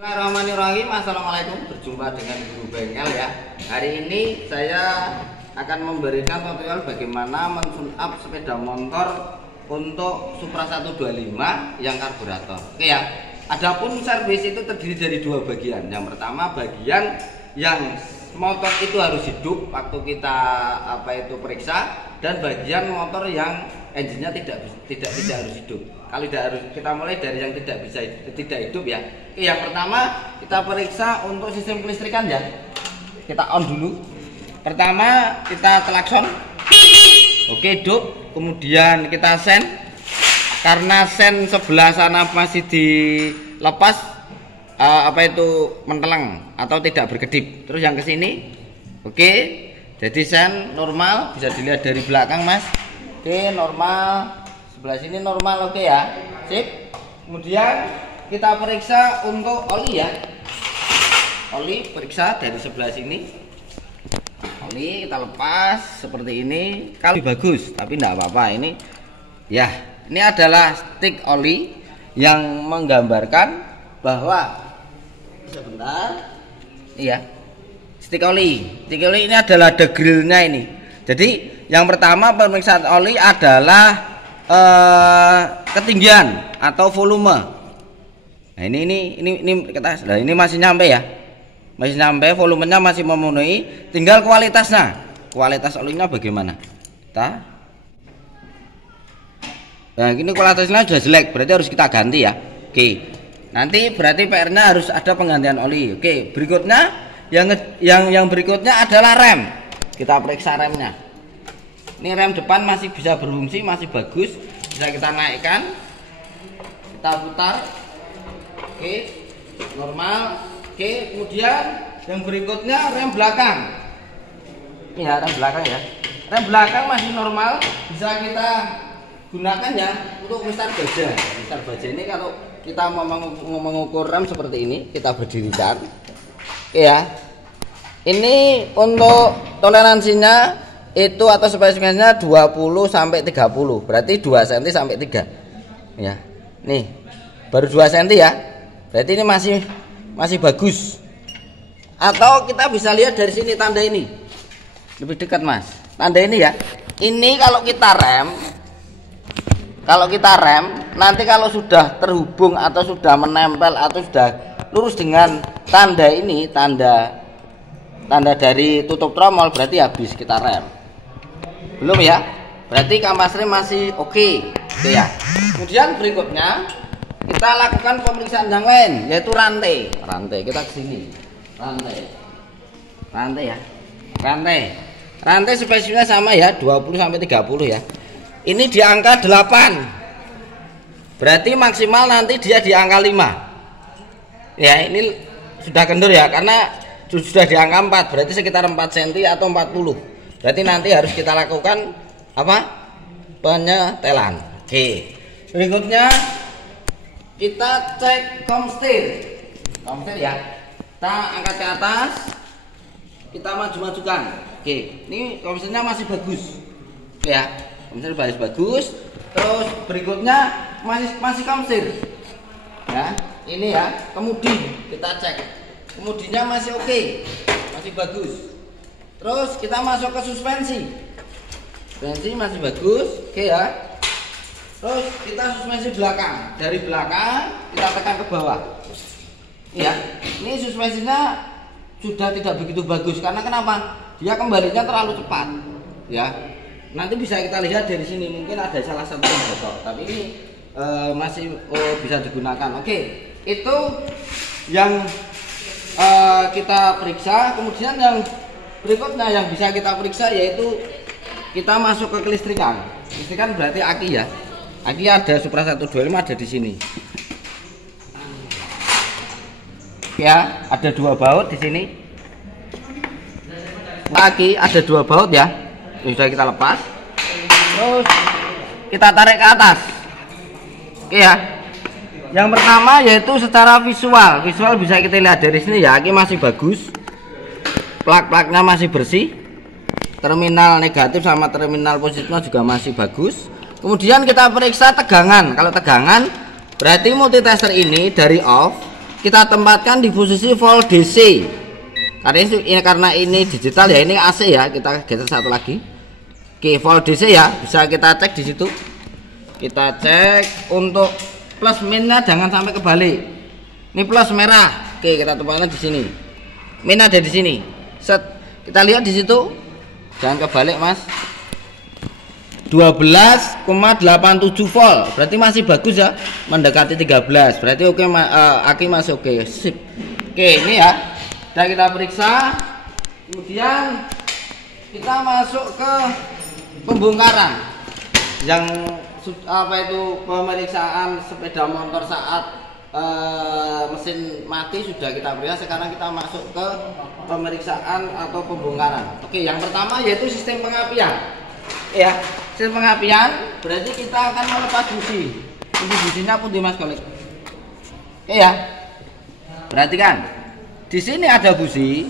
Bismillahirrahmanirrahim. Assalamualaikum, berjumpa dengan Guru Bengkel ya. Hari ini saya akan memberikan tutorial bagaimana men-tune up sepeda motor untuk Supra 125 yang karburator. Oke ya. Adapun servis itu terdiri dari dua bagian. Yang pertama bagian yang motor itu harus hidup waktu kita periksa, dan bagian motor yang engine-nya tidak harus hidup. Kalau tidak harus, kita mulai dari yang tidak hidup ya. Oke, yang pertama kita periksa untuk sistem kelistrikan ya. Kita on dulu. Pertama kita klakson. Oke, hidup. Kemudian kita sen. Karena sen sebelah sana masih dilepas menteleng atau tidak berkedip. Terus yang ke sini. Oke. Jadi sen normal, bisa dilihat dari belakang, Mas. Oke, normal. Sebelah sini normal, oke ya. Sip. Kemudian kita periksa untuk oli ya. Oli periksa dari sebelah sini. Oli kita lepas seperti ini. Kalau bagus, tapi enggak apa-apa ini. Ya, ini adalah stick oli yang menggambarkan bahwa sebentar. Iya. Stick oli. Stick oli ini adalah degrillnya ini. Jadi yang pertama pemeriksaan oli adalah ketinggian atau volume. Nah, ini kita, nah ini masih nyampe ya. Masih nyampe, volumenya masih memenuhi, tinggal kualitasnya. Kualitas olinya bagaimana? Nah, ini kualitasnya sudah jelek, berarti harus kita ganti ya. Oke. Nanti berarti PR-nya harus ada penggantian oli. Oke, berikutnya yang berikutnya adalah rem. Kita periksa remnya. Ini rem depan masih bisa berfungsi, masih bagus, bisa kita naikkan, kita putar. Oke, normal. Oke, kemudian yang berikutnya rem belakang. Ya, rem belakang ya. Rem belakang masih normal, bisa kita gunakan ya untuk mistar baja. Mistar baja ini kalau kita mau mengukur rem seperti ini, kita berdirikan. Oke ya. Ini untuk toleransinya itu atau spesifikasinya 20 sampai 30. Berarti 2 cm sampai 3. Ya. Nih. Baru 2 cm ya. Berarti ini masih bagus. Atau kita bisa lihat dari sini tanda ini. Lebih dekat, Mas. Tanda ini ya. Ini kalau kita rem, nanti kalau sudah terhubung atau sudah menempel atau sudah lurus dengan tanda ini, tanda dari tutup tromol, berarti habis kita rem. Belum ya, berarti kampas rem masih oke. Oke ya. Kemudian berikutnya kita lakukan pemeriksaan yang lain, yaitu rantai. Kita ke sini. Rantai ya. Rantai spesifiknya sama ya, 20 sampai 30 ya. Ini di angka 8. Berarti maksimal nanti dia di angka 5. Ya, ini sudah kendur ya, karena sudah di angka 4, berarti sekitar 4 cm atau 40. Berarti nanti harus kita lakukan penyetelan. Oke. Berikutnya kita cek komstir ya. Kita angkat ke atas, kita maju-majukan. Oke, ini komstirnya masih bagus. Oke ya, komstir bagus. Terus berikutnya masih komstir. Ya, ini ya, kemudi kita cek. Kemudinya masih oke, masih bagus. Terus kita masuk ke suspensi. Suspensi masih bagus, oke ya. Terus kita suspensi belakang. Dari belakang kita tekan ke bawah. Ya, ini suspensinya sudah tidak begitu bagus karena kenapa? Dia kembalinya terlalu cepat. Ya. Nanti bisa kita lihat dari sini, mungkin ada salah satu yang bocor, tapi ini masih bisa digunakan. Oke, itu yang kita periksa. Kemudian yang berikutnya yang bisa kita periksa yaitu kita masuk ke kelistrikan. Kelistrikan berarti aki ya. Aki ada Supra 125 ada di sini. Ya, ada 2 baut di sini. Aki ada 2 baut ya. Ini sudah kita lepas. Terus kita tarik ke atas. Oke ya. Yang pertama yaitu secara visual bisa kita lihat dari sini ya, aki masih bagus. Plak-plaknya masih bersih. Terminal negatif sama terminal positifnya juga masih bagus. Kemudian kita periksa tegangan. Kalau tegangan berarti multitester ini dari off kita tempatkan di posisi volt DC. Karena ini digital ya, ini AC ya, kita geser satu lagi. Oke, volt DC ya, bisa kita cek di situ. Kita cek untuk plus minnya jangan sampai kebalik. Ini plus merah. Oke, kita tempatkan di sini. Min ada di sini. Set, kita lihat di situ. Jangan kebalik, Mas. 12,87 volt, berarti masih bagus ya, mendekati 13, berarti oke, aki masih oke. Sip. Oke, ini ya sudah kita periksa, kemudian kita masuk ke pembongkaran yang apa itu pemeriksaan sepeda motor saat mesin mati sudah kita periksa. Sekarang kita masuk ke pemeriksaan atau pembongkaran. Oke, yang pertama yaitu sistem pengapian ya. Sistem pengapian berarti kita akan melepas busi. Ini businya pun di Mas Kolik. Oke ya. Perhatikan. Di sini ada busi.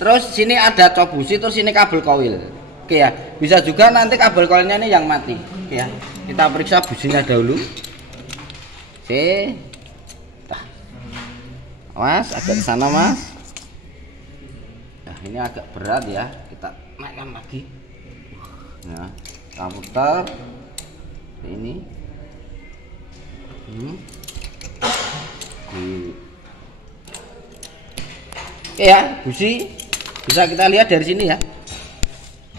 Terus sini ada cok busi, terus ini kabel koil. Oke ya. Bisa juga nanti kabel koilnya ini yang mati. Oke ya. Kita periksa businya dahulu. Oke. Mas, agak ke sana, Mas. Nah, ini agak berat ya. Kita naikkan lagi. Nah, kita putar ini. Oke ya, busi bisa kita lihat dari sini ya.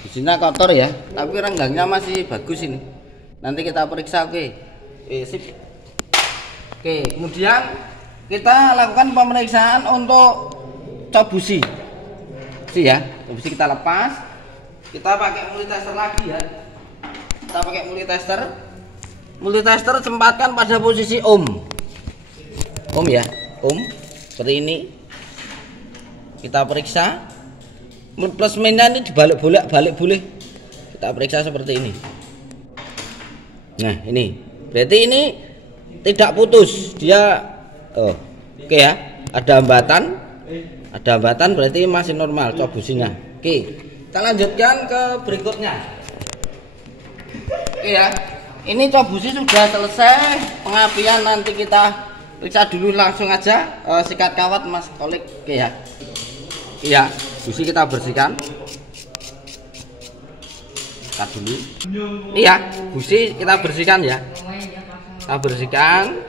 Businya kotor ya, tapi renggangnya masih bagus ini. Nanti kita periksa. Oke. Sip. Oke, kemudian kita lakukan pemeriksaan untuk cok busi. Ya, busi kita lepas. Kita pakai multitester lagi ya. Kita pakai multitester. Multitester tempatkan pada posisi ohm. Ohm ya, ohm seperti ini. Kita periksa. Plus minnya ini dibalik boleh. Kita periksa seperti ini. Nah, ini. Berarti ini tidak putus. Dia oke ya. Ada hambatan berarti masih normal cok businya. Oke. Kita lanjutkan ke berikutnya. Oke ya. Ini cok busi sudah selesai pengapian, nanti kita periksa dulu langsung aja sikat kawat Mas Kolik. Oke ya. Iya, busi kita bersihkan. Sikat dulu. Iya, busi kita bersihkan ya. Kita bersihkan.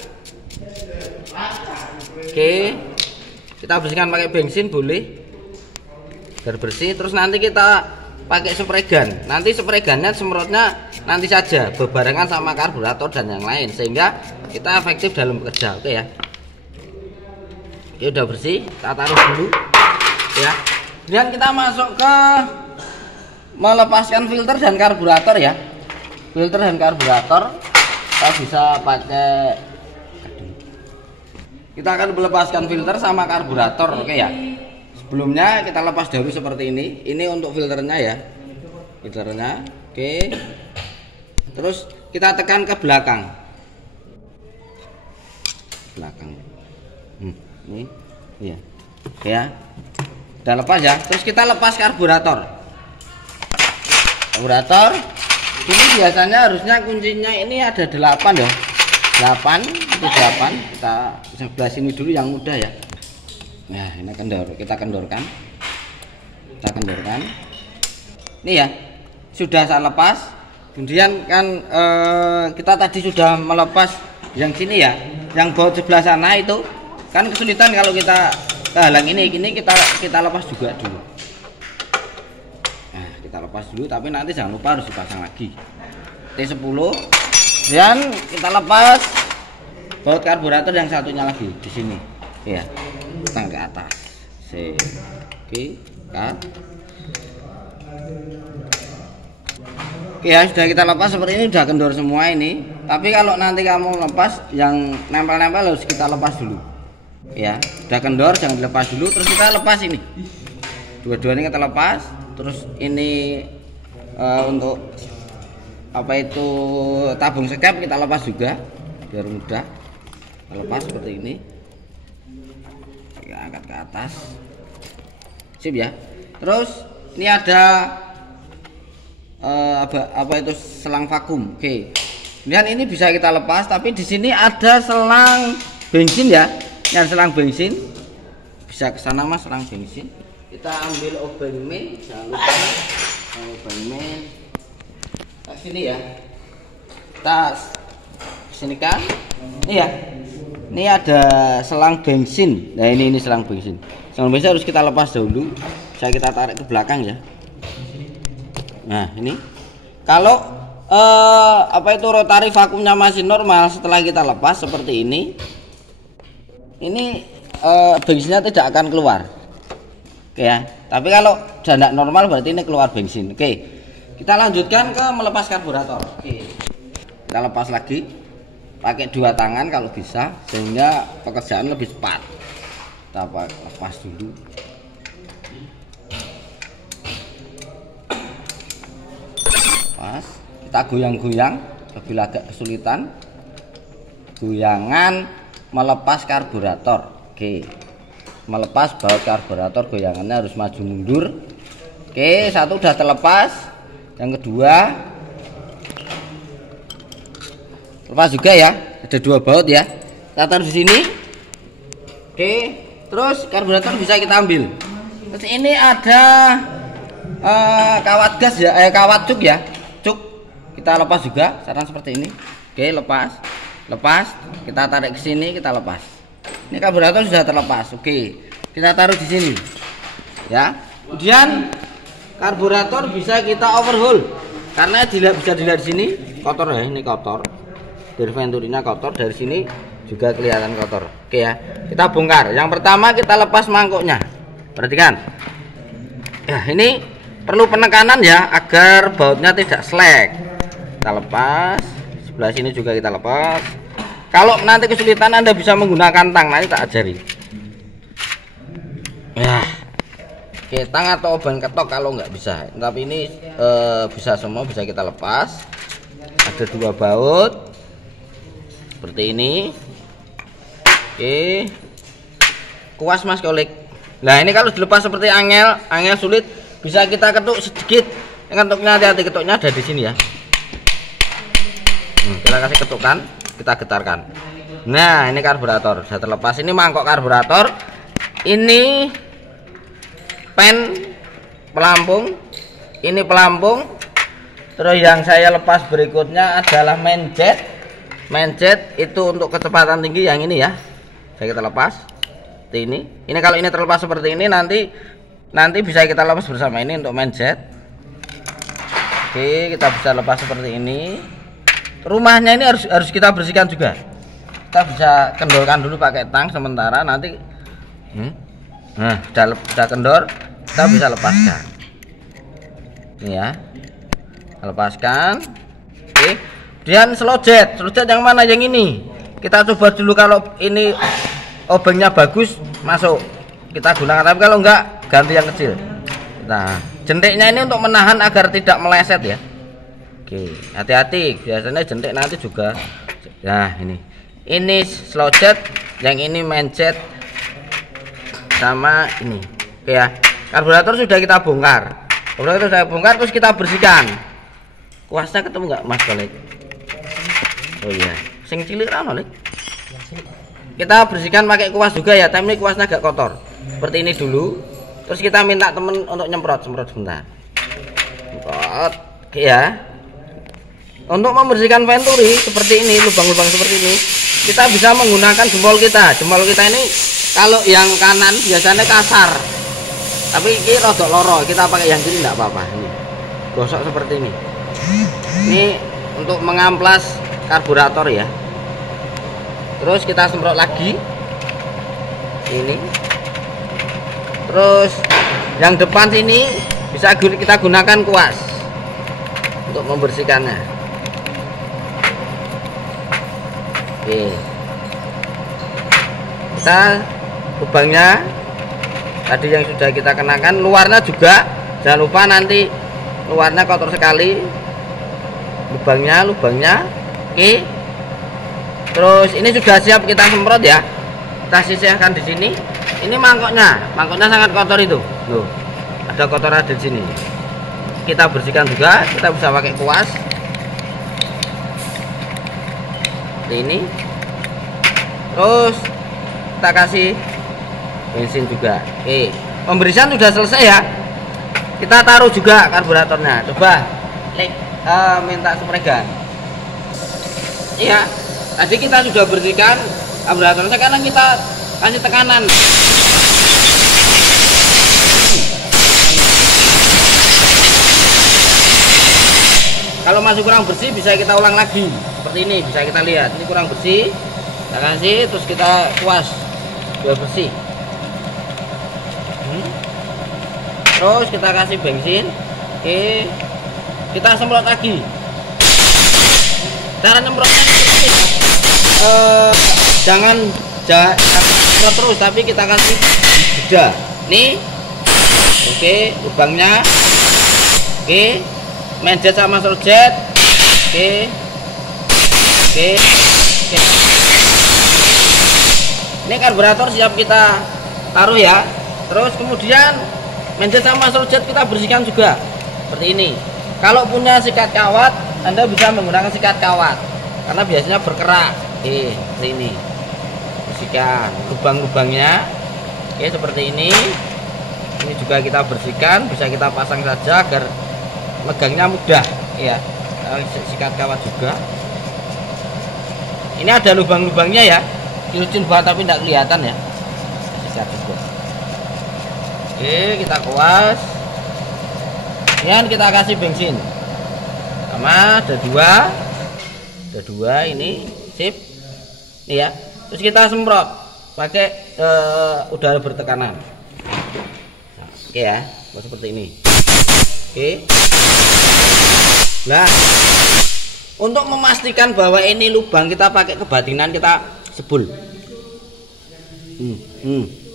Oke. Kita bersihkan pakai bensin boleh. Biar bersih, terus nanti kita pakai spray gun. Nanti spray gunnya semprotnya nanti saja berbarengan sama karburator dan yang lain sehingga kita efektif dalam bekerja. Oke ya. Oke, udah bersih, kita taruh dulu ya. Kemudian kita masuk ke melepaskan filter dan karburator ya. Filter dan karburator kita bisa pakai. Kita akan melepaskan filter sama karburator. Oke ya. Sebelumnya kita lepas dahulu seperti ini. Ini untuk filternya ya. Filternya. Oke. Terus kita tekan ke belakang. Ini. Iya. Oke ya. Udah lepas ya. Terus kita lepas karburator. Ini biasanya harusnya kuncinya ini ada 8 ya. 8. Kita sebelah sini dulu yang mudah ya. Nah, ini kita kendorkan. Ini ya, sudah saya lepas. Kemudian kan kita tadi sudah melepas yang sini ya, yang baut sebelah sana itu kan kesulitan kalau kita halang ini kita lepas juga dulu. Nah, kita lepas dulu, tapi nanti jangan lupa harus dipasang lagi. T10. Dan kita lepas baut karburator yang satunya lagi di sini. Ya. Tang ke atas. Oke, cut. Oke ya, sudah kita lepas seperti ini, sudah kendor semua ini. Tapi kalau nanti kamu lepas yang nempel-nempel harus kita lepas dulu. Ya, sudah kendor jangan dilepas dulu, terus kita lepas ini. Dua-duanya kita lepas, terus ini untuk apa itu tabung sekep kita lepas juga biar mudah. Kita lepas seperti ini. Angkat ke atas, sip ya. Terus ini ada apa itu selang vakum. Oke. Kemudian ini bisa kita lepas, tapi di sini ada selang bensin ya. yang selang bensin bisa ke sana mas, selang bensin. Kita ambil obeng main, jangan lupa obeng main. Nah, sini ya. Kita sini kan? Iya. Ini ada selang bensin. Nah, ini selang bensin. Selang bensin harus kita lepas dahulu. Saya kita tarik ke belakang ya. Nah, ini. Kalau apa itu rotari vakumnya masih normal, setelah kita lepas seperti ini bensinnya tidak akan keluar. Oke ya. Tapi kalau sudah tidak normal berarti ini keluar bensin. Oke. Kita lanjutkan ke melepas karburator. Oke. Kita lepas lagi. Pakai dua tangan kalau bisa sehingga pekerjaan lebih cepat. Kita lepas dulu. Pas, kita goyang-goyang apabila agak kesulitan. Goyangan melepas karburator. Oke. Melepas baut karburator, goyangannya harus maju mundur. Oke, satu udah terlepas. Yang kedua lepas juga ya, ada dua baut ya. Kita taruh di sini. Oke, terus karburator bisa kita ambil. Terus ini ada kawat gas ya, kawat cuk ya, cuk. Kita lepas juga, saran seperti ini. Oke, lepas. Kita tarik ke sini, kita lepas. Ini karburator sudah terlepas. Oke, kita taruh di sini. Ya. Kemudian karburator bisa kita overhaul karena bisa dilihat di sini kotor ya, ini kotor. Dari venturinya kotor, dari sini juga kelihatan kotor. Oke ya, kita bongkar. Yang pertama kita lepas mangkuknya. Perhatikan. Ya, ini perlu penekanan ya agar bautnya tidak slack. Kita lepas. Sebelah sini juga kita lepas. Kalau nanti kesulitan Anda bisa menggunakan tang, nanti tak ajari. Ya. Oke, tang atau obeng ketok kalau nggak bisa. Tapi ini bisa semua, bisa kita lepas. Ada dua baut. Seperti ini. Oke. Kuas mas kolik. Nah ini kalau dilepas seperti angel sulit, bisa kita ketuk sedikit. Ketuknya hati-hati, ketuknya ada di sini ya. Kita kasih ketukan, kita getarkan. Nah ini karburator sudah terlepas. Ini mangkok karburator. Ini pen pelampung. Ini pelampung. Terus yang saya lepas berikutnya adalah main jet. Main jet itu untuk kecepatan tinggi, yang ini ya. Saya kita lepas. Seperti ini. Ini kalau ini terlepas seperti ini nanti bisa kita lepas bersama ini untuk main jet. Oke, kita bisa lepas seperti ini. Rumahnya ini harus kita bersihkan juga. Kita bisa kendorkan dulu pakai tang sementara, nanti nah, sudah kendor, kita bisa lepaskan. Ini ya. Lepaskan. Oke. Kemudian slow jet yang mana? Yang ini. Kita coba dulu, kalau ini obengnya bagus masuk kita gunakan, tapi kalau enggak ganti yang kecil. Nah, jentiknya ini untuk menahan agar tidak meleset ya. Oke, hati-hati, biasanya jentik nanti juga. Nah, ini slow jet, yang ini main jet sama ini. Oke ya. Karburator sudah kita bongkar. Terus kita bersihkan. Kuasnya ketemu nggak mas kolik? Oh iya, sing cilik ra ono, kita bersihkan pakai kuas juga ya, tapi ini kuasnya agak kotor. Seperti ini dulu. Terus kita minta temen untuk semprot sebentar. Semprot. Oke ya. Untuk membersihkan venturi seperti ini, lubang-lubang seperti ini, kita bisa menggunakan jempol kita. Jempol kita ini kalau yang kanan biasanya kasar. Tapi ini rodok loro, kita pakai yang kiri enggak apa-apa. Ini. Gosok seperti ini. Ini untuk mengamplas karburator ya. Terus kita semprot lagi ini. Terus yang depan sini bisa kita gunakan kuas untuk membersihkannya. Oke, kita lubangnya tadi yang sudah kita kenakan, luarnya juga jangan lupa, nanti luarnya kotor sekali, lubangnya. Oke. Terus ini sudah siap kita semprot ya. Kita sisihkan di sini. Ini mangkoknya sangat kotor itu. Loh, ada kotoran di sini. Kita bersihkan juga. Kita bisa pakai kuas. Seperti ini. Terus kita kasih bensin juga. Oke, pembersihan sudah selesai ya. Kita taruh juga karburatornya. Coba minta spray gun. Iya, tadi kita sudah bersihkan karburatornya, sekarang kita kasih tekanan. Kalau masih kurang bersih bisa kita ulang lagi seperti ini, bisa kita lihat ini kurang bersih, kita kasih, terus kita kuas biar bersih. Terus kita kasih bensin. Oke, kita semprot lagi. Cara nyemprotnya jangan semprot terus, tapi kita kasih jeda nih. Oke, lubangnya. Oke, menjet sama serjet. Oke. Ini karburator siap kita taruh ya. Terus kemudian menjet sama serjet kita bersihkan juga seperti ini. Kalau punya sikat kawat, Anda bisa menggunakan sikat kawat karena biasanya berkerak. Oke, seperti ini. Bersihkan lubang-lubangnya. Oke, seperti ini. Ini juga kita bersihkan, bisa kita pasang saja agar megangnya mudah ya. Sikat kawat juga. Ini ada lubang-lubangnya ya, kecil banget tapi tidak kelihatan ya. Sikat juga. Oke, kita kuas. Kemudian kita kasih bensin. Sama ada dua ini sip. Ini ya. Terus kita semprot pakai udara bertekanan. Oke ya, seperti ini. Oke. Nah, untuk memastikan bahwa ini lubang kita pakai kebatinan, kita sebul.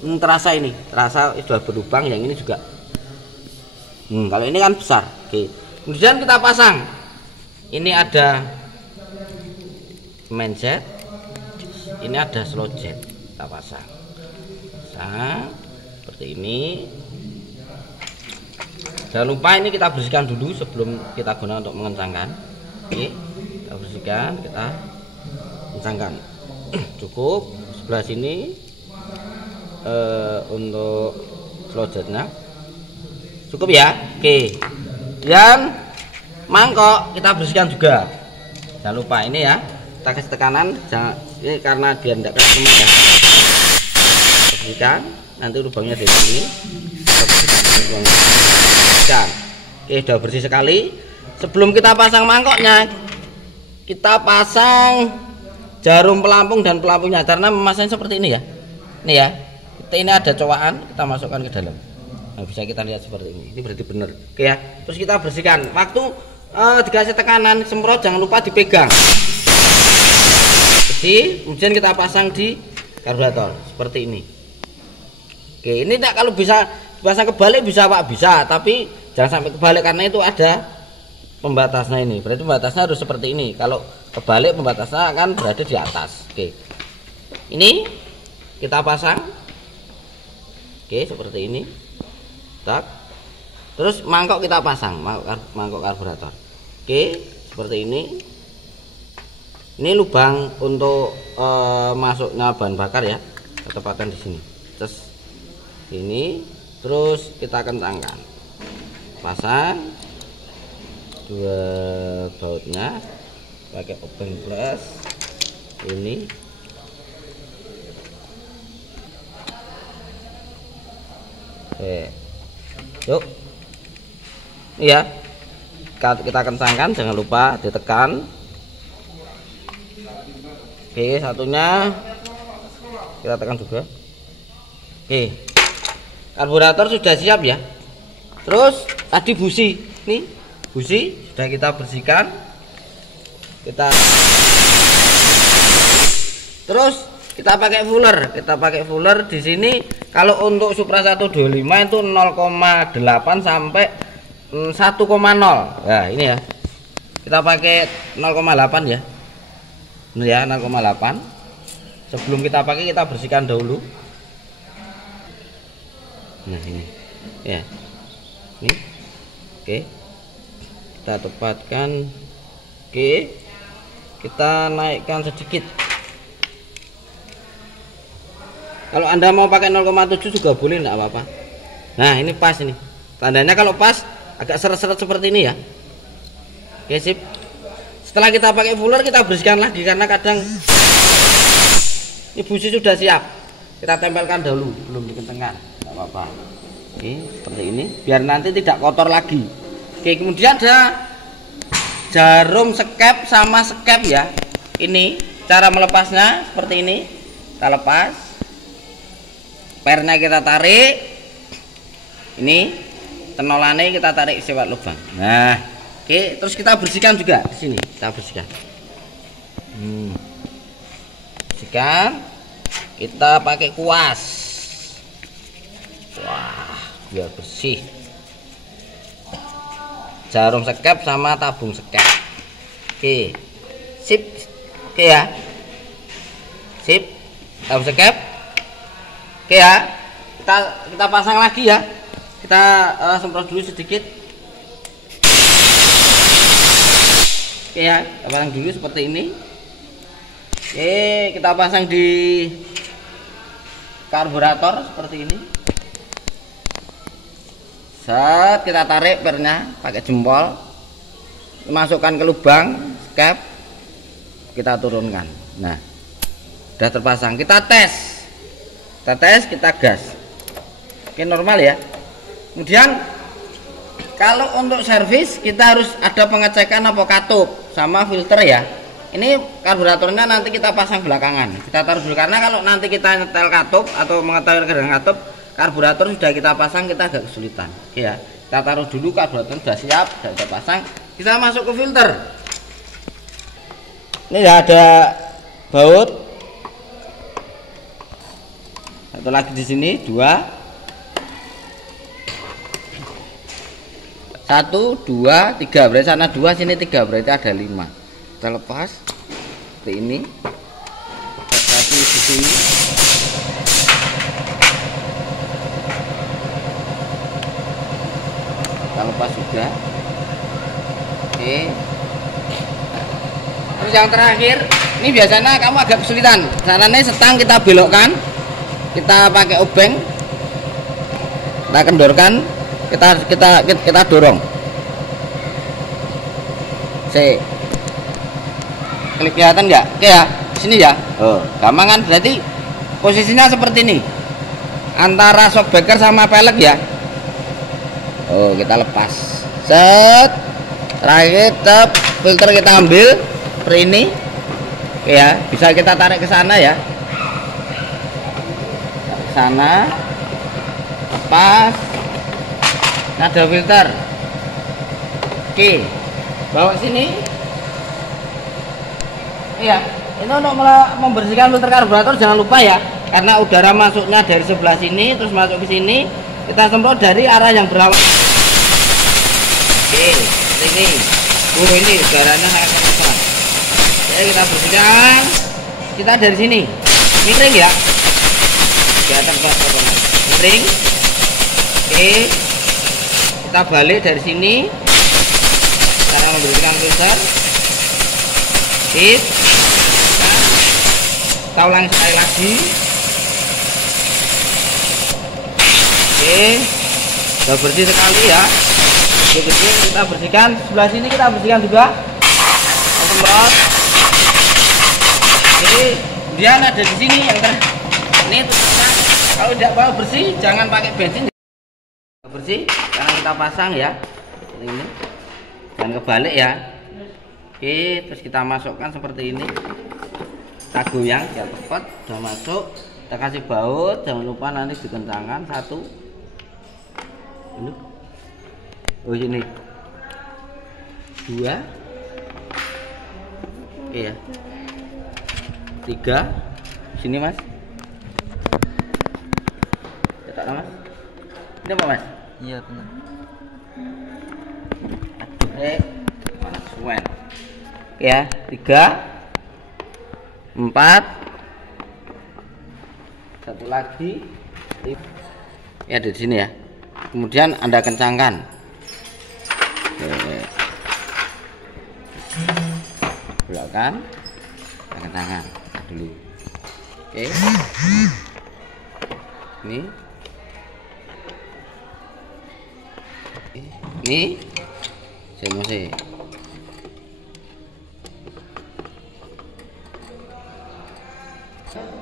Terasa ini, terasa sudah berlubang. Yang ini juga. Kalau ini kan besar. Oke. Kemudian kita pasang. Ini ada main jet, ini ada slow jet. Kita pasang. Seperti ini. Jangan lupa ini kita bersihkan dulu sebelum kita gunakan untuk mengencangkan. Oke, kita bersihkan, kita kencangkan. Cukup sebelah sini untuk slow jetnya cukup ya. Oke, dan mangkok kita bersihkan juga. Jangan lupa ini ya, kita kasih tekanan. Ini karena dia tidak kena semen ya. Bersihkan, nanti lubangnya di sini. Oke, sudah bersih sekali. Sebelum kita pasang mangkoknya, kita pasang jarum pelampung dan pelampungnya. Karena memasangnya seperti ini ya. Ini ya. Ini ada cowakan, kita masukkan ke dalam. Nah, bisa kita lihat seperti ini. Ini berarti benar. Oke ya. Terus kita bersihkan. Waktu dikasih tekanan semprot jangan lupa dipegang. Bersih. Kemudian kita pasang di karburator seperti ini. Oke, ini tidak, kalau bisa pasang kebalik bisa Pak, bisa, tapi jangan sampai kebalik karena itu ada pembatasnya ini. Berarti pembatasnya harus seperti ini. Kalau kebalik pembatasnya akan berada di atas. Oke. Ini kita pasang. Oke, seperti ini. Tak. Terus mangkok kita pasang, mangkok karburator. Oke, seperti ini. Ini lubang untuk masuknya bahan bakar ya. Ketepatan di sini. Terus ini, terus kita kencangkan. Pasang dua bautnya pakai obeng plus ini. Yuk, iya, kita kencangkan, jangan lupa ditekan. Oke, satunya kita tekan juga. Oke, karburator sudah siap ya. Terus tadi busi, nih busi sudah kita bersihkan. Terus kita pakai fuller di sini. Kalau untuk Supra 125 itu 0,8 sampai 1,0. Nah, ini ya. Kita pakai 0,8 ya. Ini ya, 0,8. Sebelum kita pakai kita bersihkan dahulu. Nah, ini. Ya. Ini. Oke. Kita tepatkan. Oke. Kita naikkan sedikit. Kalau Anda mau pakai 0,7 juga boleh, enggak apa-apa. Nah, ini pas ini. Tandanya kalau pas agak seret-seret seperti ini ya. Oke, sip. Setelah kita pakai fuller, kita bersihkan lagi karena kadang ini busi sudah siap. Kita tempelkan dulu, belum dikencengkan. Enggak apa-apa. Oke, seperti ini biar nanti tidak kotor lagi. Oke, kemudian ada jarum skep sama skep ya. Ini cara melepasnya seperti ini. Kita lepas. Pernya kita tarik. Ini tenolannya kita tarik lewat lubang. Nah, oke, terus kita bersihkan juga di sini. Kita bersihkan. Bersihkan. Kita pakai kuas. Wah, biar bersih. Jarum skep sama tabung skep. Oke, sip. Oke ya, sip. Tabung skep. Oke ya, kita pasang lagi ya. Kita semprot dulu sedikit. Oke ya, kita pasang dulu seperti ini. Oke, kita pasang di karburator seperti ini. Set, kita tarik pernya pakai jempol, masukkan ke lubang skep, kita turunkan. Nah, sudah terpasang. Kita tes, kita gas. Oke, normal ya. Kemudian kalau untuk servis kita harus ada pengecekan apa katup sama filter ya. Ini karburatornya nanti kita pasang belakangan. Kita taruh dulu karena kalau nanti kita nyetel katup atau mengetahui keadaan katup, karburator sudah kita pasang, kita agak kesulitan. Oke ya, kita taruh dulu, karburator sudah siap, sudah kita pasang. Kita masuk ke filter. Ini ya ada baut. Satu lagi di sini, 2. 1, 2, 3. Berarti sana 2, sini 3. Berarti ada 5. Kita lepas seperti ini. Satu di sini. Kita lepas juga. Oke. Terus yang terakhir, ini biasanya kamu agak kesulitan. Caranya setang kita belokkan, kita pakai obeng, kita kendorkan, kita dorong. Kelihatan nggak? Oke ya, sini ya. Gampang kan? Berarti posisinya seperti ini, antara shockbreaker sama pelek ya. Kita lepas. Set. Terakhir, filter kita ambil seperti ini. Oke ya, bisa kita tarik ke sana ya. Ke sana. Lepas. Nah, ada filter. Oke. Bawa sini. Iya, ini untuk membersihkan filter karburator jangan lupa ya, karena udara masuknya dari sebelah sini terus masuk ke sini, kita semprot dari arah yang berlawanan. Oke, ini. Ini udaranya sangat kencang. Jadi kita bersihkan. Kita dari sini. Miring ya. Di atas kotoran. Miring. Oke. Kita balik dari sini. Cara membersihkan filter. Sip. Kita ulang sekali lagi. Oke, sudah bersih sekali ya. Kita bersihkan sebelah sini, kita bersihkan juga. Semprot. Oke, kemudian ada di sini yang ini tutupnya. Kalau tidak mau bersih, jangan pakai bensin. Bersih, karena kita pasang ya. Ini dan kebalik ya. Oke, terus kita masukkan seperti ini. Kita goyang biar cepat. Sudah masuk. Kita kasih baut. Jangan lupa nanti dikencangkan. 1. Ini. Ini 2. Oke ya. 3. Sini mas. Cetak mas. Ini apa mas? Iya benar. Mas Wen. Oke ya. 3. 4. Satu lagi. Ya di sini ya. Kemudian Anda kencangkan. Belakang, kencangkan dulu. Oke. ini saya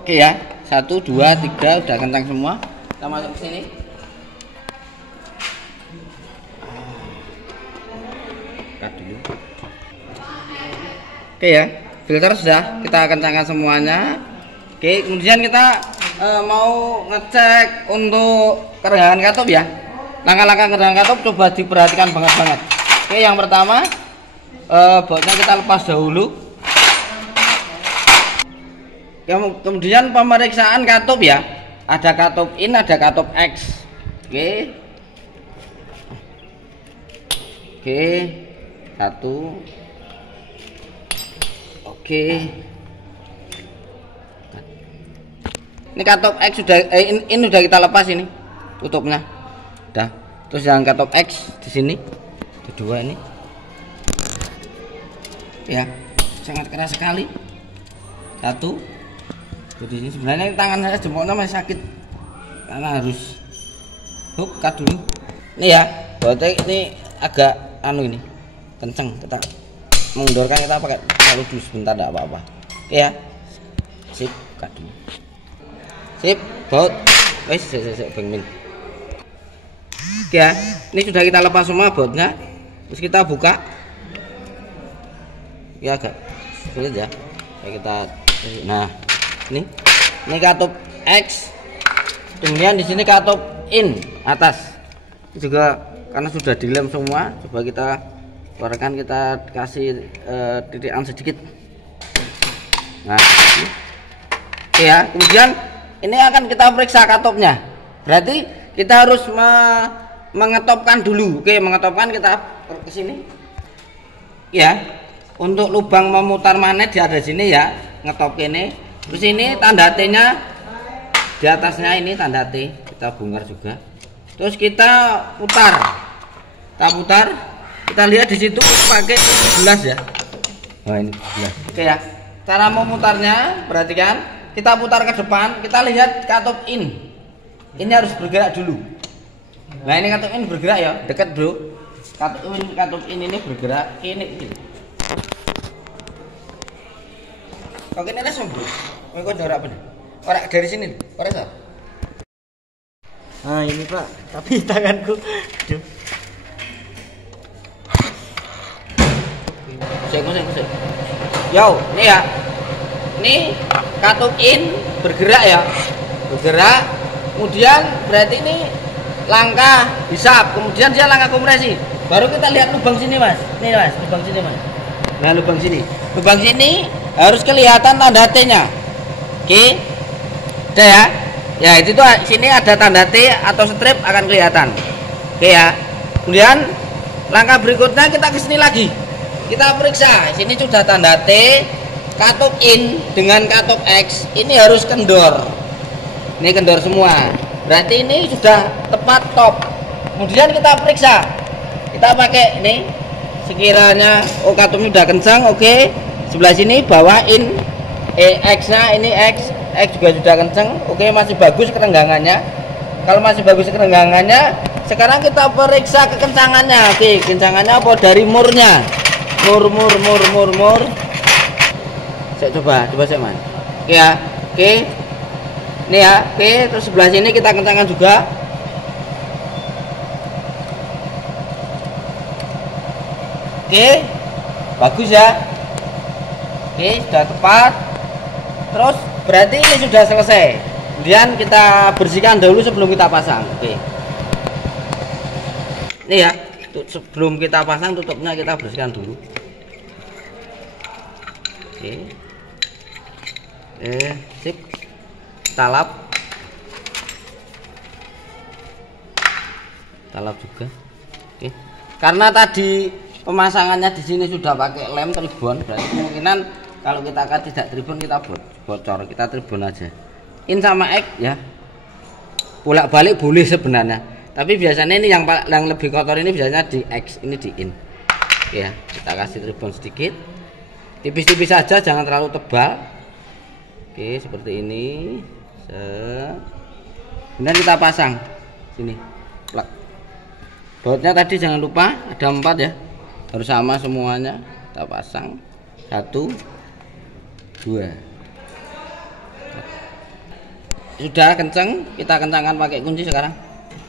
oke ya, 1 2 3 udah kencang semua. Kita masuk ke sini. Cut dulu. Oke ya, filter sudah kita kencangkan semuanya. Oke, kemudian kita mau ngecek untuk kerenggangan katup ya. Langkah-langkah kerenggangan katup coba diperhatikan banget. Oke, yang pertama bautnya kita lepas dahulu. Kemudian pemeriksaan katup ya. Ada katup in, ada katup X. Oke. Oke. 1. Oke. Ini katup X sudah in sudah kita lepas ini tutupnya. Udah. Terus yang katup X di sini. Kedua ini. Ya, sangat keras sekali. 1. Jadi ini sebenarnya tangan saya jempolnya masih sakit karena harus cut dulu. Ini ya, bautnya ini agak ini kenceng, kita mengundurkan, kita pakai palu dulu sebentar, tidak apa-apa. Oke ya, sip, cut dulu. Sip, baut, wes, bengmin. Oke ya, ini sudah kita lepas semua bautnya, terus kita buka. Ya agak sulit ya, kita, nah. Ini katup X, kemudian di sini katup in atas. Ini juga karena sudah dilem semua, coba kita keluarkan, kita kasih titikan sedikit. Nah, oke ya. Kemudian ini akan kita periksa katupnya. Berarti kita harus mengetopkan dulu. Oke, mengetopkan kita ke sini. Ya, untuk lubang memutar magnet di ada sini ya, ngetop ini. Terus ini tanda T-nya di atasnya, ini tanda T, kita bongkar juga. Terus kita putar, kita lihat di situ pakai gelas ya. Nah ini gelas. Oke ya. Cara memutarnya perhatikan, kita putar ke depan, kita lihat katup in. Ini harus bergerak dulu. Nah ini katup in bergerak ya, dekat bro. Katup in ini bergerak ini. Oke, ini langsung bro. Kau jarak apa nih? Orang dari sini, orang sah. Nah ini pak, tapi tanganku, aduh. Saya. Yo, ini ya. Ini katup in bergerak ya, bergerak. Kemudian berarti ini langkah hisap. Kemudian dia langkah kompresi. Baru kita lihat lubang sini mas. Nih mas, lubang sini mas. Nah lubang sini harus kelihatan tanda T-nya. Oke, udah ya. Ya itu tuh sini ada tanda T atau strip akan kelihatan. Oke ya. Kemudian langkah berikutnya kita ke sini lagi. Kita periksa. Sini sudah tanda T, katup in dengan katup X. Ini harus kendor. Ini kendor semua. Berarti ini sudah tepat top. Kemudian kita periksa. Kita pakai ini. Sekiranya katupnya sudah kencang, oke. Sebelah sini bawain X-nya, ini X juga sudah kenceng, oke, masih bagus kerenggangannya. Kalau masih bagus kerenggangannya, sekarang kita periksa kekencangannya. Oke, kencangannya apa dari murnya? Mur. Saya coba saya man. Oke ya, oke. Ini ya, oke. Terus sebelah sini kita kencangkan juga. Oke, bagus ya. Oke, sudah tepat. Terus berarti ini sudah selesai. Kemudian kita bersihkan dahulu sebelum kita pasang. Oke. Ini ya, sebelum kita pasang tutupnya kita bersihkan dulu. Oke. Sip. Kita lap juga. Oke. Karena tadi pemasangannya di sini sudah pakai lem tribon, berarti kemungkinan kalau kita akan tidak tribon kita bocor, kita tribon aja. In sama X ya, bolak-balik boleh sebenarnya, tapi biasanya ini yang lebih kotor ini biasanya di X, ini di in. Ya, kita kasih tribon sedikit, tipis-tipis saja, jangan terlalu tebal. Oke, seperti ini. Kemudian kita pasang sini plug. Bautnya tadi jangan lupa ada 4 ya, harus sama semuanya. Kita pasang 1 2. Sudah kenceng, kita kencangkan pakai kunci sekarang.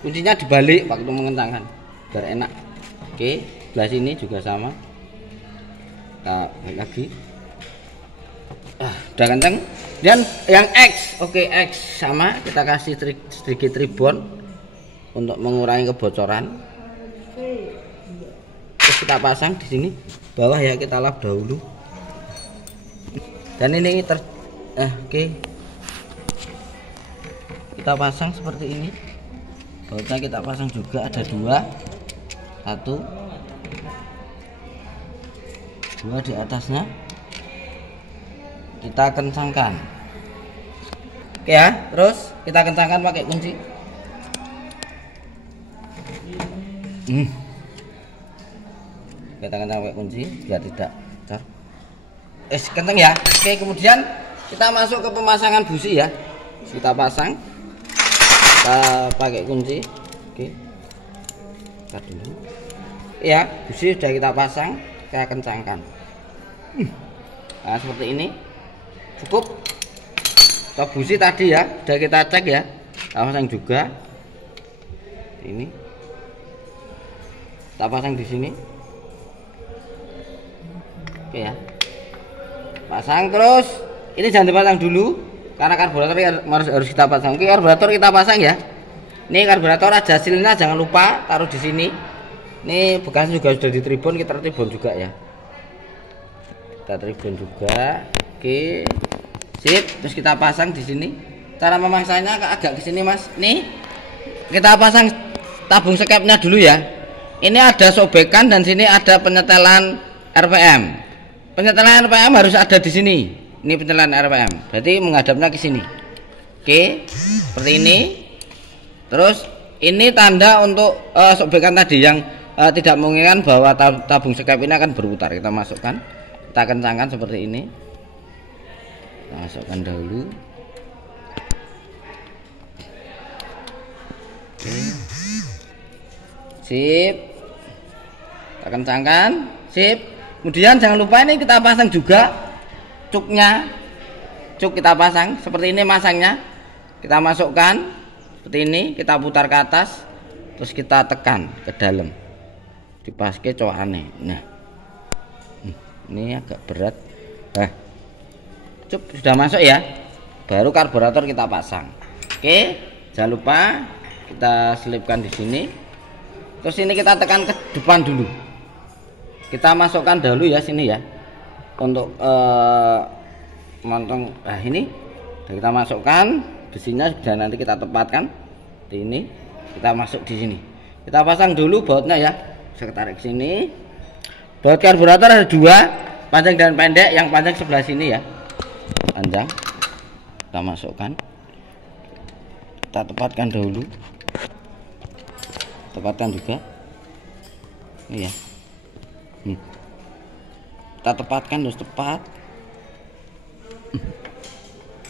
Kuncinya dibalik waktu mengencangkan biar enak. Oke, sebelah sini juga sama. Kita balik lagi. Udah kenceng. Dan yang X, oke X sama, kita kasih sedikit ribbon untuk mengurangi kebocoran. Terus kita pasang di sini bawah ya, kita lap dahulu. Dan ini oke. Kita pasang seperti ini. Bautnya kita pasang juga ada 2. 1 2 di atasnya. Kita kencangkan. Oke ya, terus kita kencangkan pakai kunci. Kita kencangkan pakai kunci biar tidak bocor. Kenceng ya. Oke, kemudian kita masuk ke pemasangan busi ya. Kita pasang. Kita pakai kunci. Oke. Kita dulu. Ya, busi sudah kita pasang, kita kencangkan. Nah, seperti ini. Cukup. Top busi tadi ya, sudah kita cek ya. Kita pasang juga. Ini. Kita pasang di sini. Oke ya. Pasang terus. Ini jangan dipasang dulu karena karburator harus kita pasang. Oke, karburator kita pasang ya. Ini karburator aja silnya jangan lupa taruh di sini. Ini bekasnya juga sudah ditribun, kita tribun juga ya. Kita tribun juga. Oke. Sip, terus kita pasang di sini. Cara memasangnya agak ke sini, Mas. Nih. Kita pasang tabung sekepnya dulu ya. Ini ada sobekan dan sini ada penyetelan RPM. Penyetelan RPM harus ada di sini. Ini penyetelan RPM. Berarti menghadapnya ke sini. Oke. Seperti ini. Terus ini tanda untuk sobekan tadi yang tidak menginginkan bahwa tabung sekep ini akan berputar. Kita masukkan. Kita kencangkan seperti ini. Kita masukkan dahulu. Oke. Sip. Kita kencangkan. Sip. Kemudian jangan lupa ini kita pasang juga cuknya. Cuk kita pasang seperti ini masangnya. Kita masukkan seperti ini, kita putar ke atas, terus kita tekan ke dalam. Dipaske cowane. Nah. Ini agak berat. Nah. Cuk sudah masuk ya. Baru karburator kita pasang. Oke, jangan lupa kita selipkan di sini. Terus ini kita tekan ke depan dulu. Kita masukkan dahulu ya sini ya. Untuk montong ini kita masukkan besinya, sudah nanti kita tempatkan di ini. Kita masuk di sini. Kita pasang dulu bautnya ya. Saya tarik sini. Baut karburator ada 2, panjang dan pendek. Yang panjang sebelah sini ya. Panjang. Kita masukkan. Kita tempatkan dahulu. Tempatkan juga. Ini ya. Kita tepatkan terus tepat.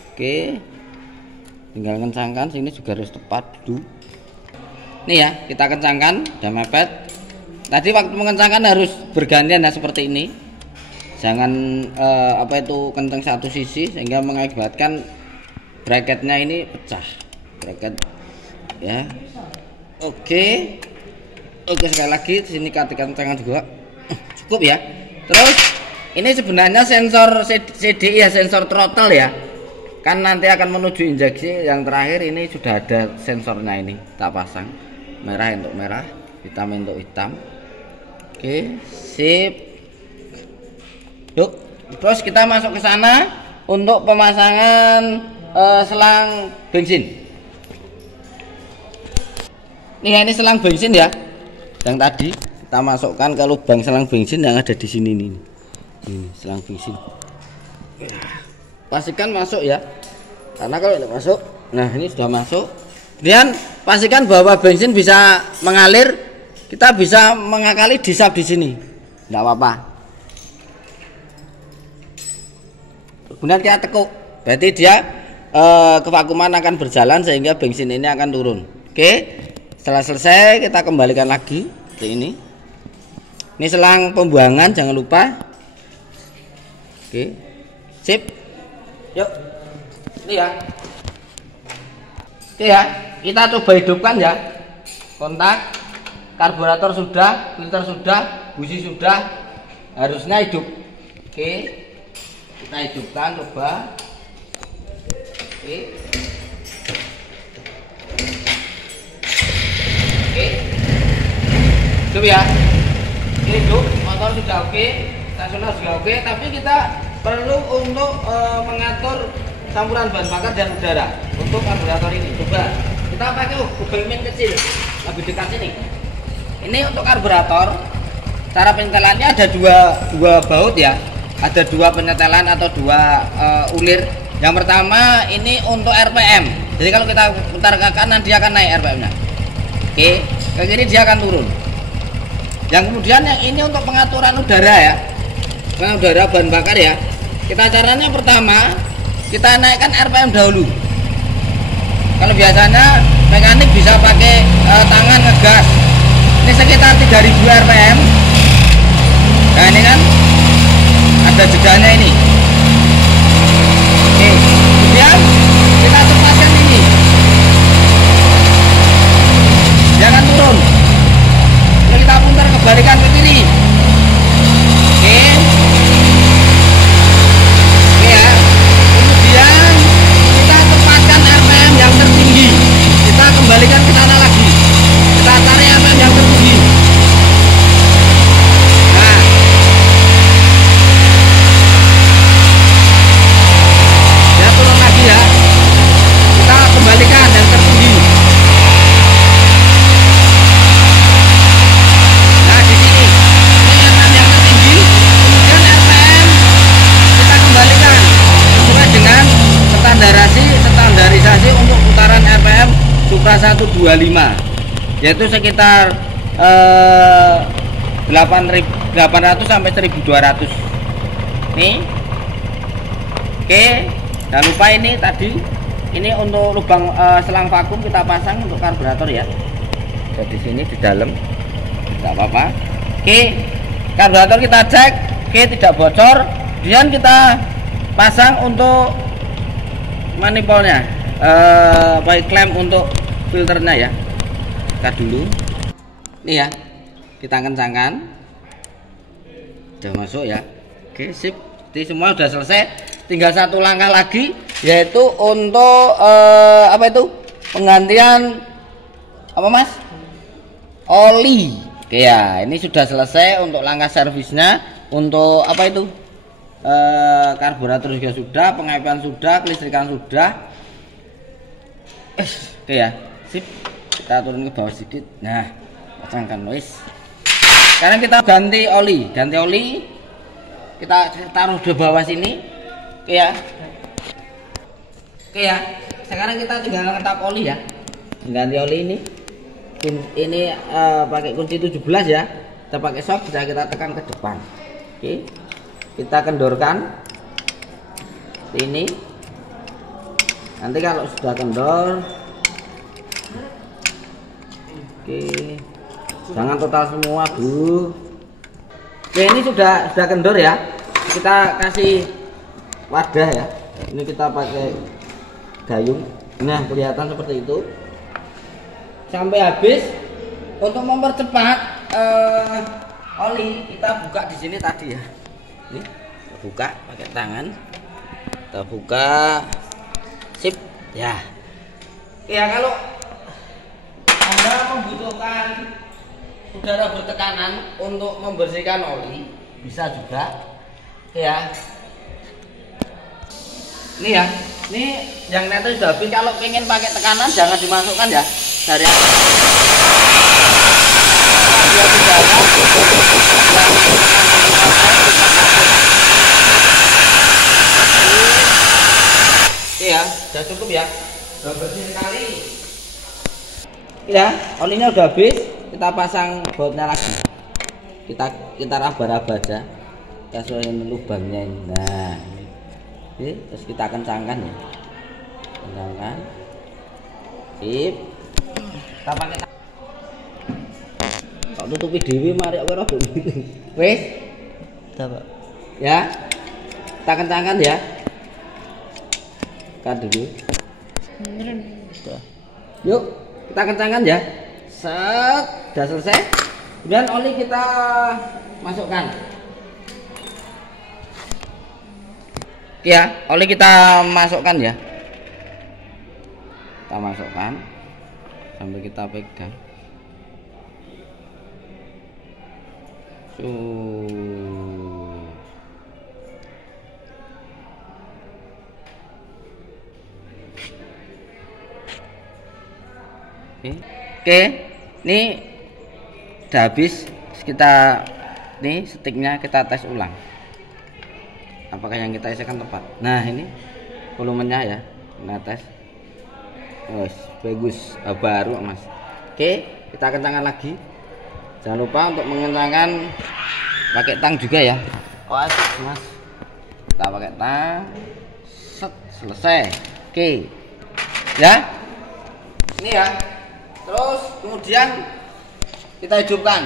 Oke, tinggal kencangkan sini juga harus tepat dulu. Ini ya, kita kencangkan dan mepet. Tadi waktu mengencangkan harus bergantian ya seperti ini. Jangan kencang satu sisi sehingga mengakibatkan bracketnya ini pecah. Bracket ya. Oke, sekali lagi di sini kencangkan juga. Cukup ya. Terus ini sebenarnya sensor CDI ya, sensor throttle ya. Kan nanti akan menuju injeksi yang terakhir, ini sudah ada sensornya ini. Kita pasang. Merah untuk merah, hitam untuk hitam. Oke, sip. Yuk, terus kita masuk ke sana untuk pemasangan selang bensin. Ini selang bensin ya. Yang tadi kita masukkan ke lubang selang bensin yang ada di sini nih. Ini selang bensin. Pastikan masuk ya. Karena kalau tidak masuk, nah ini sudah masuk. Kemudian pastikan bahwa bensin bisa mengalir. Kita bisa mengakali disap di sini. Tidak apa-apa. Kemudian kita tekuk. Berarti dia kevakuman akan berjalan sehingga bensin ini akan turun. Oke, setelah selesai kita kembalikan lagi ke ini. Ini selang pembuangan, jangan lupa. Oke, sip. Yuk, ini ya. Oke ya, kita coba hidupkan ya. Kontak, karburator sudah, filter sudah, busi sudah, harusnya hidup. Oke, kita hidupkan coba. Oke. Oke. Hidup ya. Oke, hidup, motor sudah oke, stasioner sudah oke, tapi kita perlu untuk mengatur campuran bahan bakar dan udara untuk karburator ini. Coba kita pakai kubeng kecil, lebih dekat sini. Ini untuk karburator. Cara penyetelannya ada dua baut ya. Ada dua penyetelan atau dua ulir. Yang pertama ini untuk RPM. Jadi kalau kita putar ke kanan dia akan naik RPM-nya. Oke, ke kiri dia akan turun. Yang kemudian yang ini untuk pengaturan udara ya. Pengaturan udara bahan bakar ya. Kita caranya pertama kita naikkan RPM dahulu. Kalau biasanya mekanik bisa pakai tangan ngegas. Ini sekitar 3000 RPM. Nah ini kan ada jedanya ini. Oke, kemudian kita cepatkan ini. Jangan turun. Lalu kita putar kebalikan ke kiri. Oke. Oke ya. Kemudian kita cepatkan RPM yang tertinggi. Kita kembalikan ke sana lagi. Kita tarik RPM yang tertinggi. Nah. Ya turun lagi ya. Kita kembalikan yang tertinggi. Nah di sini ini RPM yang tertinggi. Kemudian RPM kita kembalikan sesuai dengan standarisasi untuk putaran RPM Supra 125, yaitu sekitar 800 sampai 1200. Nih. Oke, jangan lupa ini tadi ini untuk lubang selang vakum kita pasang untuk karburator ya. Jadi sini di dalam tidak apa-apa. Oke, karburator kita cek, oke tidak bocor. Kemudian kita pasang untuk manifolnya, pakai klem untuk filternya ya. Kita dulu. Nih ya, kita kencangkan. Udah masuk ya. Oke, sip. Jadi semua sudah selesai. Tinggal satu langkah lagi, yaitu untuk apa itu? Penggantian apa mas? Oli. Oke ya, ini sudah selesai untuk langkah servisnya. Untuk apa itu? Karburator juga sudah, pengaipan sudah, kelistrikan sudah. Oke ya, sip. Kita turun ke bawah sedikit. Nah, pasangkan wis. Sekarang kita ganti oli. Kita taruh di bawah sini. Oke ya. Oke ya. Sekarang kita tinggal ngetap oli ya. Ganti oli ini. Ini pakai kunci 17 ya. Kita pakai shock, bisa kita tekan ke depan. Oke. Kita kendorkan ini. Nanti kalau sudah kendor, oke, jangan total semua dulu. Oke, ini sudah kendor ya. Kita kasih wadah ya. Ini kita pakai gayung. Nah, kelihatan seperti itu. Sampai habis. Untuk mempercepat oli, kita buka di sini tadi ya. Ini kita buka pakai tangan. Kita buka. Sip. Ya. Ya kalau Anda membutuhkan udara bertekanan untuk membersihkan oli, bisa juga. Ya. Ini ya. Ini yang netes sudah habis. Kalau pengen pakai tekanan jangan dimasukkan ya. Dari ya, sudah cukup ya. Sudah bersih sekali. Ya, olinya udah habis. Kita pasang bautnya lagi. Kita raba-raba aja. Kita sesuaikan lubangnya ini. Nah, ini. Terus kita kencangkan ya. kencangkan. Sip. Kita pakai tak tutupi dhewe mari kowe rada. Wis. Udah, Pak. Ya. Kita kencangkan ya. Kan dulu. Udah. Yuk, kita kencangkan ya. Set, sudah selesai. Kemudian oli kita masukkan. Ya, oli kita masukkan ya. Kita masukkan sambil kita pegang. Oke, ini udah habis. Kita nih sticknya kita tes ulang. Apakah yang kita isikan tepat? Nah ini volumenya ya, kita tes. Bagus, baru mas. Oke, kita kencangkan lagi. Jangan lupa untuk mengencangkan pakai tang juga ya. Mas, kita pakai tang. Set, selesai. Oke, ya. Ini ya. Terus kemudian kita hidupkan.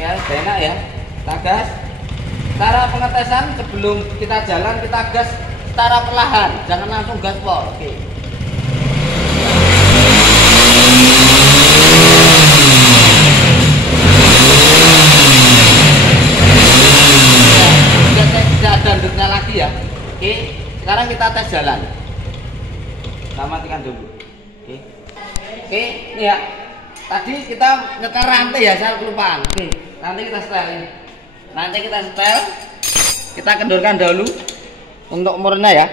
Ya, enak ya. Kita gas. Cara pengetesan sebelum kita jalan kita gas secara perlahan, jangan langsung gaspol. Oke. Ya, tidak ada dandutnya lagi ya. Oke. Sekarang kita tes jalan. Kita matikan dulu. Oke, ini ya. Tadi kita nyetel rantai ya, saya kelupaan. Oke, nanti kita setel ini. Nanti kita setel. Kita kendorkan dahulu untuk murnya ya.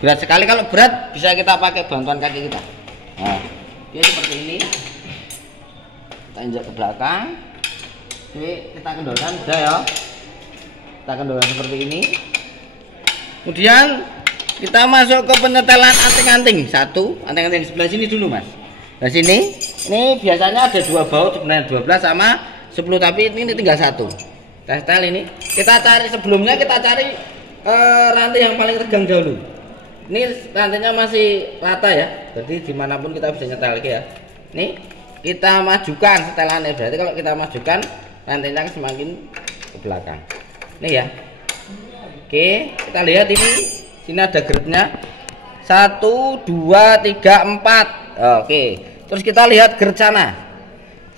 Berat sekali, kalau berat bisa kita pakai bantuan kaki kita. Nah, oke seperti ini. Kita injak ke belakang. Oke, kita kendorkan sudah ya. Kita kendorkan seperti ini. Kemudian kita masuk ke penyetelan anting-anting. Satu, anting-anting sebelah sini dulu mas. Nah sini, ini biasanya ada 2 baut, sebenarnya 12 sama 10, tapi ini tinggal 1. Kita setel ini. Kita cari sebelumnya, kita cari rantai yang paling tegang dahulu. Ini rantainya masih rata ya, jadi dimanapun kita bisa nyetel ya. Ini kita majukan setelannya, berarti kalau kita majukan rantainya semakin ke belakang. Ini ya. Oke, kita lihat ini. Sini ada grade-nya 1, 2, 3, 4. Oke, terus kita lihat grade sana.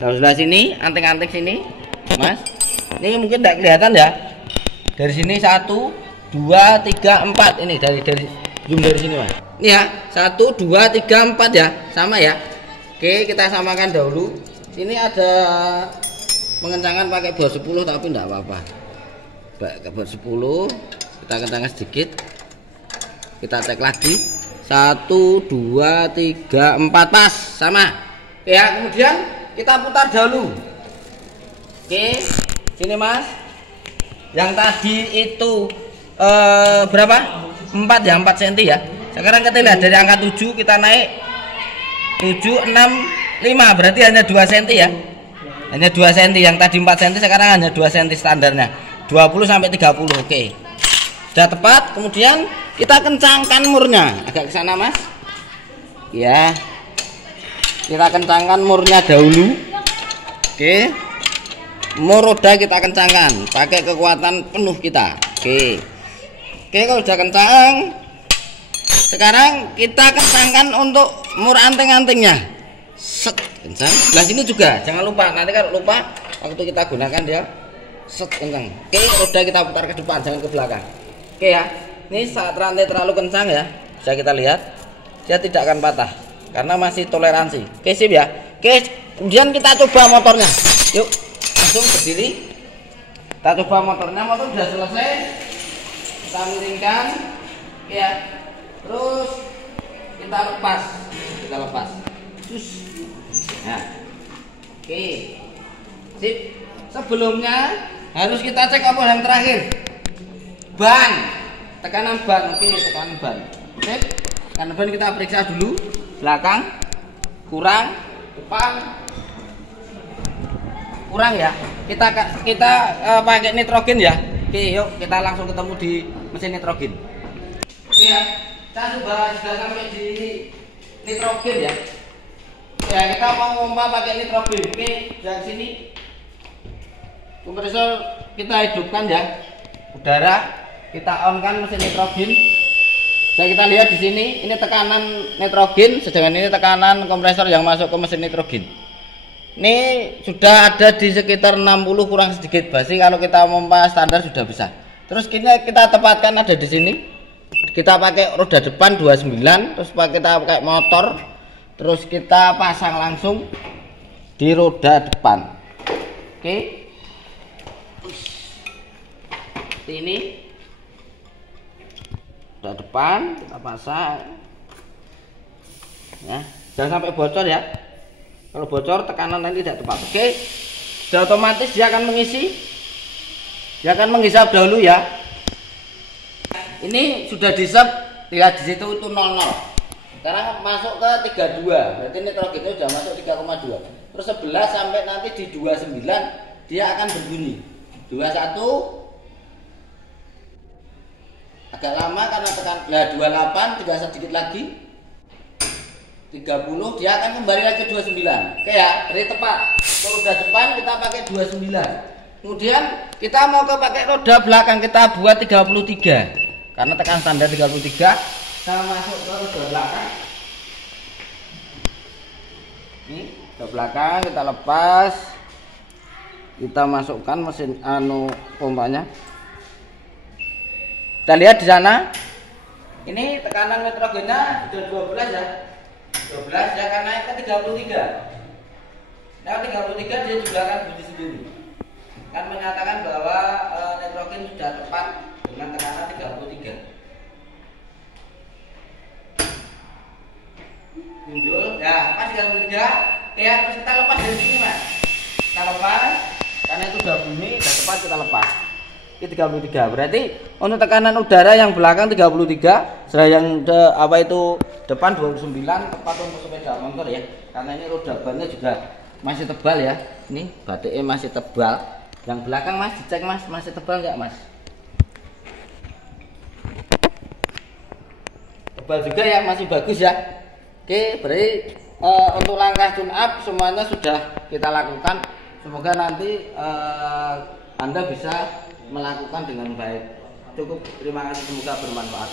Sebelah sini, anting-anting sini, mas. Ini mungkin tidak kelihatan ya. Dari sini 1, 2, 3, 4. Ini dari zoom dari sini mas. Ini ya, 1, 2, 3, 4 ya, sama ya. Oke, kita samakan dahulu. Sini ada pengencangan pakai baut 10, tapi tidak apa-apa. Pakai baut 10, kita kencangkan sedikit. Kita cek lagi 1, 2, 3, 4 pas sama ya. Kemudian kita putar dahulu. Oke, sini mas. Yang tadi itu berapa? 4 ya, 4 cm ya. Sekarang kita lihat dari angka 7 kita naik 7, 6, 5, berarti hanya 2 cm ya. Hanya 2 cm. Yang tadi 4 cm sekarang hanya 2 cm standarnya. 20 sampai 30. Oke. Sudah tepat. Kemudian kita kencangkan murnya agak ke sana mas ya, kita kencangkan murnya dahulu. Oke, mur roda kita kencangkan pakai kekuatan penuh kita. Oke, kalau udah kencang, sekarang kita kencangkan untuk mur anting-antingnya. Set, kencang. Sebelah sini juga jangan lupa, nanti kalau lupa waktu kita gunakan dia set kencang. Oke, roda kita putar ke depan, jangan ke belakang. Oke ya. Ini saat rantai terlalu kencang ya, bisa kita lihat dia tidak akan patah karena masih toleransi. Oke sip ya. Oke, kemudian kita coba motornya. Yuk, langsung berdiri. Kita coba motornya. Motor sudah selesai. Kita miringkan, ya. Terus kita lepas. Nah, oke, sip. Sebelumnya harus kita cek apa yang terakhir. Ban. Tekanan ban, oke, tekanan ban. Oke, tekanan ban kita periksa dulu. Belakang kurang, depan kurang ya. Kita pakai nitrogen ya. Oke, yuk kita langsung ketemu di mesin nitrogen. Oke ya. kita sudah sampai di nitrogen ya. Ya kita mau pompa pakai nitrogen. Oke, dari sini kompresor kita hidupkan ya, udara kita on kan mesin nitrogen. Nah, kita lihat di sini ini tekanan nitrogen, sedangkan ini tekanan kompresor yang masuk ke mesin nitrogen. Ini sudah ada di sekitar 60 kurang sedikit, berarti kalau kita pompa standar sudah bisa. Terus kita tepatkan ada di sini. Kita pakai roda depan 29, terus kita pakai motor, terus kita pasang langsung di roda depan. Oke. Ini roda depan kita pasang. Ya, jangan sampai bocor ya. Kalau bocor tekanan nanti tidak tepat. Oke. Sudah otomatis dia akan mengisi. Dia akan menghisap dahulu ya. Ini sudah disep, lihat di situ itu 00. Sekarang masuk ke 32. Berarti nitrogennya sudah masuk 3,2. Terus 11 sampai nanti di 29 dia akan berbunyi. 21 agak lama karena tekan ya 28 tinggal sedikit lagi. 30 dia akan kembali lagi ke 29. Oke ya, beri tepat. Untuk roda depan kita pakai 29. Kemudian kita mau ke pakai roda belakang kita buat 33. Karena tekan standar 33, kita masuk ke roda belakang. Ini roda belakang kita lepas. Kita masukkan mesin pompanya. Kita lihat di sana. Ini tekanan nitrogennya sudah 12 ya. 12 dia akan naik ke 33. Nah 33 dia juga akan bunyi sendiri. Kan menyatakan bahwa nitrogen sudah tepat dengan tekanan 33. Muncul, ya pas 33. Ya terus kita lepas dari sini mas. Kita lepas, karena itu udah bunyi, udah tepat kita lepas. Ini 33. Berarti untuk tekanan udara yang belakang 33, sedang yang depan 29 tepat untuk sepeda motor ya. Karena ini roda bannya juga masih tebal ya. Ini batiknya masih tebal. Yang belakang mas dicek mas, masih tebal nggak mas? Tebal juga ya, masih bagus ya. Oke, berarti untuk langkah tune up semuanya sudah kita lakukan. Semoga nanti Anda bisa melakukan dengan baik. Cukup, terima kasih, semoga bermanfaat.